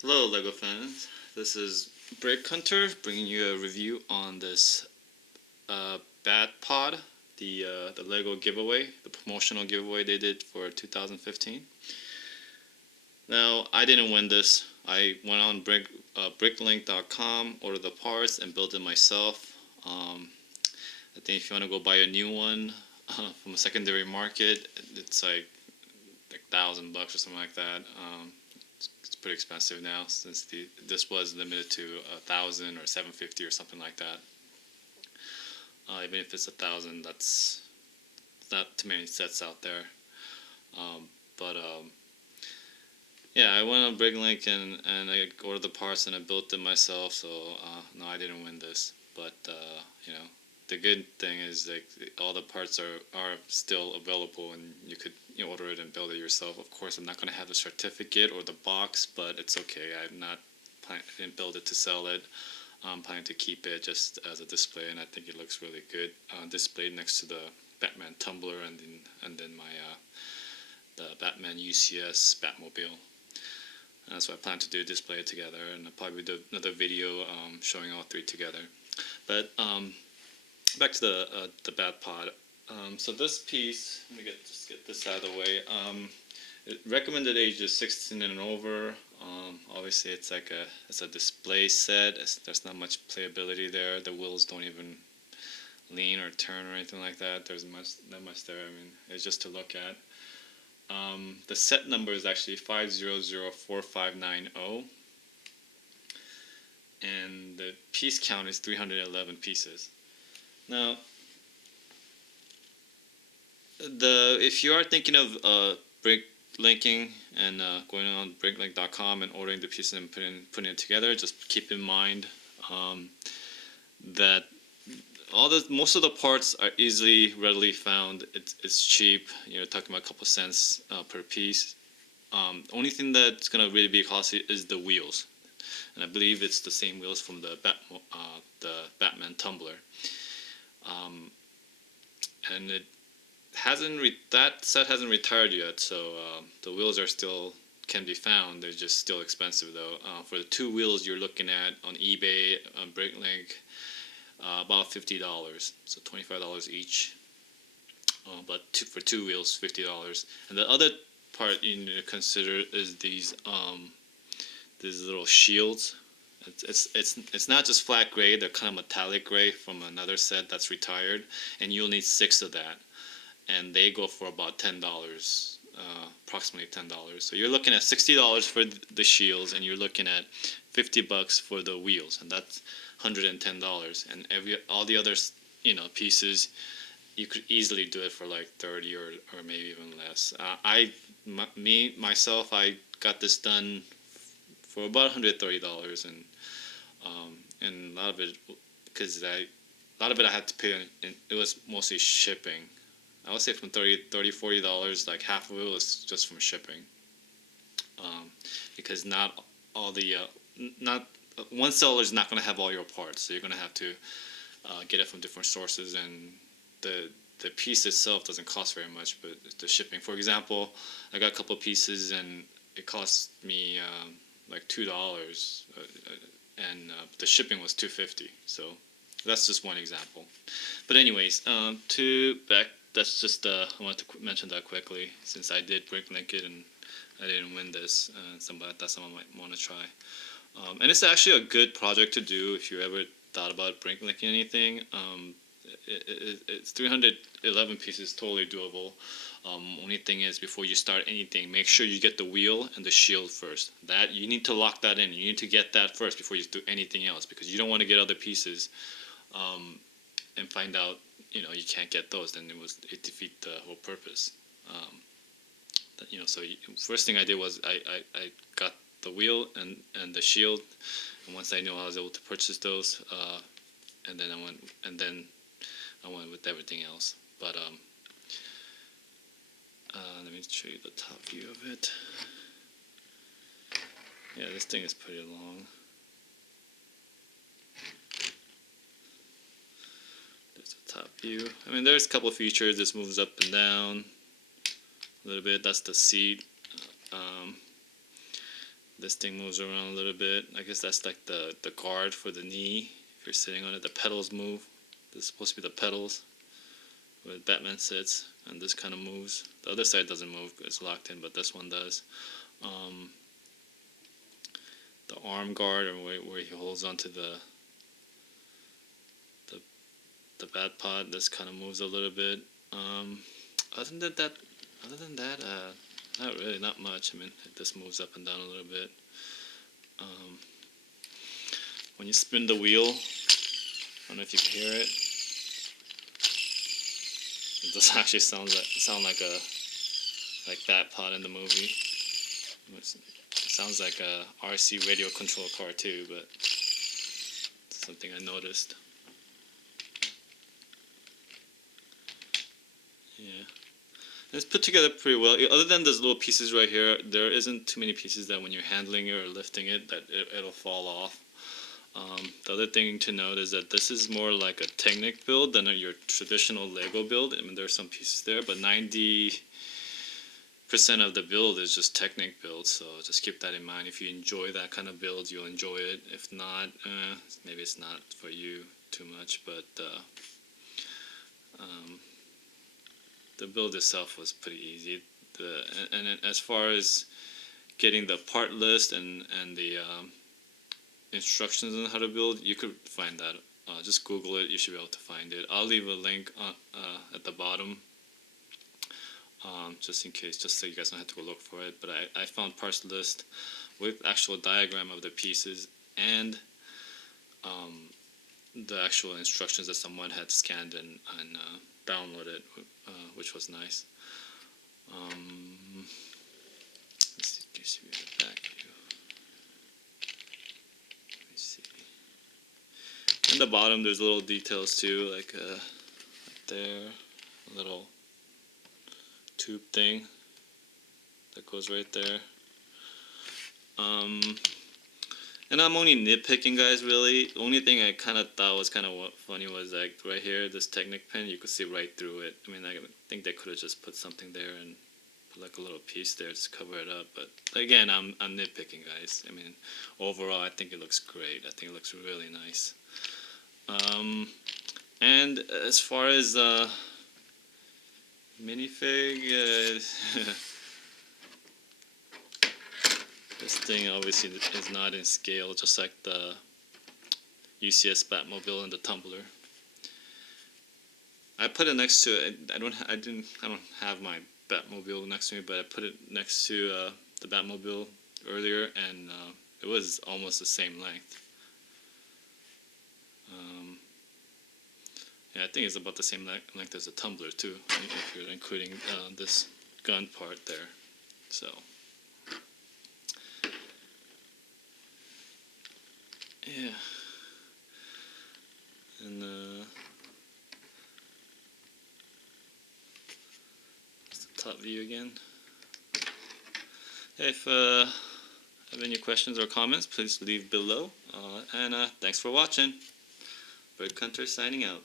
Hello Lego fans, this is Brick Hunter bringing you a review on this Batpod, the Lego giveaway, the promotional giveaway they did for 2015. Now, I didn't win this. I went on bricklink.com, ordered the parts, and built it myself. I think if you want to go buy a new one from a secondary market, it's like $1,000 or something like that. It's pretty expensive now since this was limited to 1,000 or 750 or something like that. Even if it's 1,000, that's not too many sets out there. But yeah, I went on Bricklink and I ordered the parts and I built them myself. So no, I didn't win this, but you know, the good thing is like all the parts are still available and you could order it and build it yourself. Of course, I'm not going to have the certificate or the box, but it's okay. I didn't build it to sell it. I'm planning to keep it just as a display, and I think it looks really good displayed next to the Batman tumbler and then my the Batman UCS Batmobile. And that's what I plan to do, display it together, and I'll probably do another video showing all three together. But back to the Batpod. So this piece, let me just get this out of the way. Recommended age is 16 and over. Obviously, it's a display set. There's not much playability there. The wheels don't even lean or turn or anything like that. There's not much there. I mean, it's just to look at. The set number is actually 5004590, and the piece count is 311 pieces. Now, if you are thinking of brick linking and going on bricklink.com and ordering the pieces and putting it together, just keep in mind that most of the parts are readily found. It's cheap. You're talking about a couple cents per piece. Only thing that's gonna really be costly is the wheels, and I believe it's the same wheels from the Batman tumbler. And that set hasn't retired yet, so the wheels can be found. They're just still expensive though. For the two wheels you're looking at on eBay, on Bricklink, about $50, so $25 each. But for two wheels, $50. And the other part you need to consider is these little shields. It's not just flat gray. They're kind of metallic gray from another set that's retired, and you'll need 6 of that, and they go for about $10, approximately $10. So you're looking at $60 for the shields, and you're looking at $50 for the wheels, and that's $110. And all the other pieces, you could easily do it for like 30 or maybe even less. Myself, I got this done for about $130, and a lot of it I had to pay. It was mostly shipping. I would say from $40, like half of it was just from shipping. Because not all the one seller is not going to have all your parts, so you're going to have to get it from different sources, and the piece itself doesn't cost very much, but the shipping. For example, I got a couple of pieces and it cost me like $2, and the shipping was $2.50. So that's just one example. But anyways, that's just I wanted to mention that quickly since I did bricklink it and I didn't win this. That's someone might want to try. And it's actually a good project to do if you ever thought about bricklinking anything. It's 311 pieces, totally doable. Only thing is, before you start anything, make sure you get the wheel and the shield first. That you need to lock that in. You need to get that first before you do anything else, because you don't want to get other pieces and find out you can't get those. Then it defeat the whole purpose. So first thing I did was I got the wheel and the shield, and once I knew I was able to purchase those, and then I went with everything else. But let me show you the top view of it. Yeah, this thing is pretty long. There's the top view. I mean, there's a couple of features. This moves up and down a little bit. That's the seat. This thing moves around a little bit. I guess that's like the guard for the knee. If you're sitting on it, the pedals move. This is supposed to be the pedals where Batman sits, and this kind of moves. The other side doesn't move, it's locked in, but this one does. The arm guard, or where he holds onto the Batpod, this kind of moves a little bit. Other than that, not really, not much. I mean, this moves up and down a little bit. When you spin the wheel, I don't know if you can hear it. It does actually sound like Batpod in the movie. It sounds like a RC radio control car too, but it's something I noticed. Yeah. It's put together pretty well. Other than those little pieces right here, there isn't too many pieces that when you're handling it or lifting it, that it'll fall off. The other thing to note is that this is more like a Technic build than your traditional Lego build. I mean, there's some pieces there, but 90% of the build is just Technic build, so just keep that in mind. If you enjoy that kind of build, you'll enjoy it. If not, maybe it's not for you too much, but the build itself was pretty easy. And as far as getting the part list and the instructions on how to build, you could find that. Just Google it, you should be able to find it. I'll leave a link at the bottom, just in case, just so you guys don't have to go look for it. But I found parts list with actual diagram of the pieces and the actual instructions that someone had scanned and downloaded, which was nice. Let's see, the back view. Let me see. In the bottom, there's little details too, like right there, a little tube thing that goes right there. And I'm only nitpicking, guys, really. The only thing I kind of thought was kind of funny was like right here, this Technic pen, you could see right through it. I mean, I think they could have just put something there and put like a little piece there to cover it up. But again, I'm nitpicking, guys. I mean, overall, I think it looks great. I think it looks really nice. And as far as minifig, this thing obviously is not in scale, just like the UCS Batmobile and the Tumbler. I put it next to it. I don't have my Batmobile next to me, but I put it next to the Batmobile earlier, and it was almost the same length. Yeah, I think it's about the same length as a Tumbler too, if you're including this gun part there. So. Yeah, and that's the top view again. If you have any questions or comments, please leave below. And thanks for watching. Bird Hunter signing out.